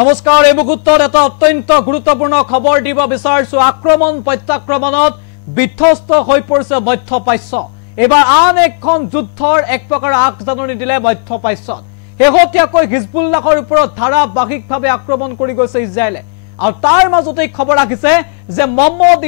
নমস্কাৰ এই মুহূৰ্তত এটা অত্যন্ত গুৰুত্বপূৰ্ণ খবৰ দিব বিচাৰিছো আক্ৰমণ প্ৰত্যাক্ৰমণত বিধ্বস্ত হৈ পৰিছে মধ্যপ্ৰাচ্য এবাৰ আন এখন যুদ্ধৰ এক প্ৰকাৰ আগজাননী দিলে মধ্যপ্ৰাচ্যত হেহতিয়াকৈ হিজবুল্লাহৰ ওপৰত ধাৰাবাহিকভাৱে আক্ৰমণ কৰি গৈছে ইজৰাইলে আৰু তাৰ মাজতে খবৰ আহিছে যে মোহাম্মদ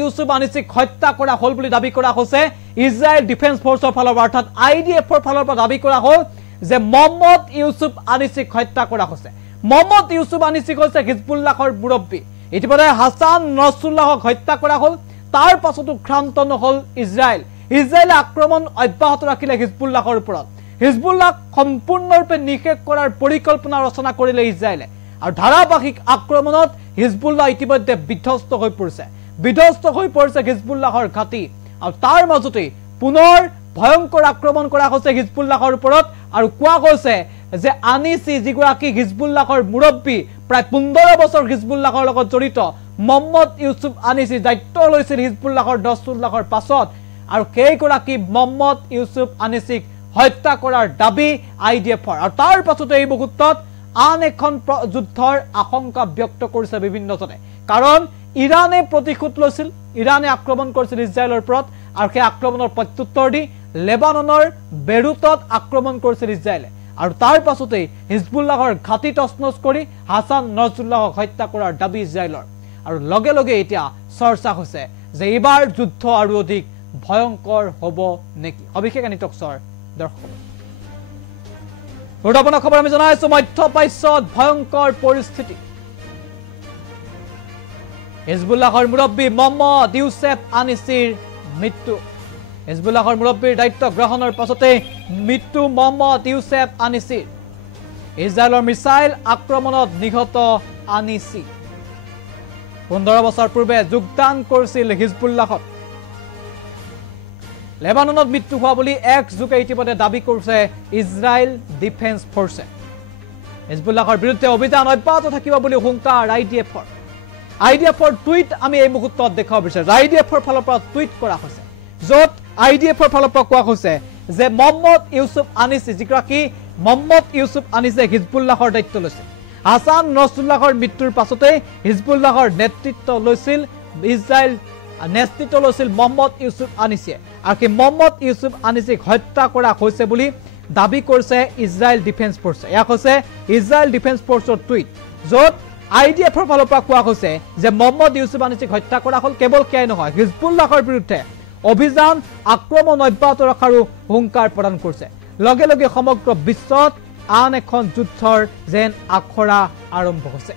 ইউসুফ আনিছিক হত্যা কৰা হল বুলি দাবী কৰা হৈছে ইজৰাইল ডিফেন্স ফোৰ্সৰ ফালৰ অৰ্থাৎ আইডিএফৰ ফালৰ পৰা দাবী কৰা হল যে মোহাম্মদ ইউসুফ আনিছিক হত্যা কৰা হৈছে মোহাম্মদ ইউসুফ আনিছিক হৈছে হিজবুল্লাহৰ মুৰব্বী ইতিমধ্যে হাসান নসৰুল্লাহক হত্যা কৰা হল তাৰ পাছতো ক্ৰান্ত নহল ইজৰাইলে আক্ৰমণ অব্যাহত ৰাখিলে হিজবুল্লাহৰ ওপৰত হিজবুল্লাহ সম্পূৰ্ণৰূপে নিষেধ কৰাৰ পৰিকল্পনা ৰচনা কৰিলে ইজৰাইলে আৰু ধাৰাবাহিক আক্ৰমণত হিজবুল্লাহ ইতিমধ্যে বিধ্বস্ত হৈ পৰিছে হিজবুল্লাহৰ ঘাটি আৰু তাৰ মাজতে পুনৰ ভয়ংকৰ আক্ৰমণ কৰা হৈছে হিজবুল্লাহৰ ওপৰত আৰু কোৱা হৈছে যে আনিছি যিগৰাকী হিজবুল্লাহৰ মুৰব্বী প্ৰায় 15 বছৰ হিজবুল্লাহৰ লগত জড়িত মোহাম্মদ ইউসুফ আনিছি দায়িত্ব লৈছিল হিজবুল্লাহৰ 10 লাখৰ পাছত আৰু কেইগৰাকী মোহাম্মদ ইউসুফ আনিছিক হত্যা কৰাৰ দাবী আইডিএফৰ আৰু তাৰ পাছতে এই মুহূৰ্তত আন এখন যুদ্ধৰ আশংকা ব্যক্ত কৰিছে বিভিন্নজনে কাৰণ ইৰানে প্ৰতিশোধ লৈছিল ইৰানে আক্ৰমণ কৰিছিল ইজৰাইলৰ ওপৰত আৰু সেই আক্ৰমণৰ প্ৰত্যুত্তৰ দি লেবাননৰ বেৰুতত আক্ৰমণ কৰিছিল ইজৰাইলে আৰু তাৰ পাছতে হিজবুল্লাহৰ ঘাটি তছনছ কৰি হাসান নসৰুল্লাহক হত্যা কৰাৰ দাবী ইজৰাইলৰ আৰু লগে লগে এতিয়া চৰ্চা হৈছে যে এবাৰ যুদ্ধ আৰু অধিক ভয়ংকৰ হ'ব নেকি অভিষেক নিটকছৰ দৰ্শক গুৰুত্বপূৰ্ণ খবৰ আমি জনাইছো মধ্যপ্ৰাচ্যত ভয়ংকৰ পৰিস্থিতি হিজবুল্লাহৰ মুৰব্বী মোহাম্মদ ইউসুফ আনিছিৰ মৃত্যু হিজবুল্লাহৰ মুৰব্বীৰ দায়িত্ব গ্ৰহণৰ পাছতে মৃত্যু মোহাম্মদ ইউসুফ আনিছিৰ ইজৰাইলৰ মিছাইল আক্ৰমণত নিহত আনিছি 15 বছৰ পূৰ্বে যোগদান কৰিছিল হিজবুল্লাহত লেবাননত মৃত্যু হোৱা বুলি এক যুগে ইতিমধ্যে দাবী কৰিছে ইজৰাইল ডিফেন্স ফোৰ্ছে হিজবুল্লাহৰ বিৰুদ্ধে অভিযান অব্যাহত থাকিব বুলি হুংকাৰ আইডিএফৰ টুইট আমি এই মুহূৰ্তত দেখাব বিচাৰিছো আইডিএফৰ ফালৰ পৰা টুইট কৰা হৈছে য'ত আইডিএফৰ ফালৰ পৰা কোৱা হৈছে যে মোহাম্মদ ইউসুফ আনিছি যিগৰাকী মোহাম্মদ ইউসুফ আনিছে হিজবুল্লাহৰ দায়িত্ব লৈছিল হাসান নসৰুল্লাহৰ মৃত্যুৰ পাছতে হিজবুল্লাহৰ নেতৃত্ব লৈছিল মোহাম্মদ ইউসুফ আনিছে আৰু কি মোহাম্মদ ইউসুফ আনিছিক হত্যা কৰা হৈছে বুলি দাবী কৰিছে ইজৰাইল ডিফেন্স ফোৰ্ছে এয়া হৈছে ইজৰাইল ডিফেন্স ফোৰ্সৰ টুইট য'ত আইডিএফৰ ফালৰ পৰা কোৱা হৈছে যে মোহাম্মদ ইউসুফ আনিছিক হত্যা কৰা হল কেৱল কিয় নহয় হিজবুল্লাহৰ বিৰুদ্ধে অভিযান আক্ৰমণ অব্যাহত ৰখাৰো হুংকাৰ প্ৰদান কৰিছে লগে লগে সমগ্ৰ বিশ্বত আন এখন যুদ্ধৰ যেন আখৰা আৰম্ভ হৈছে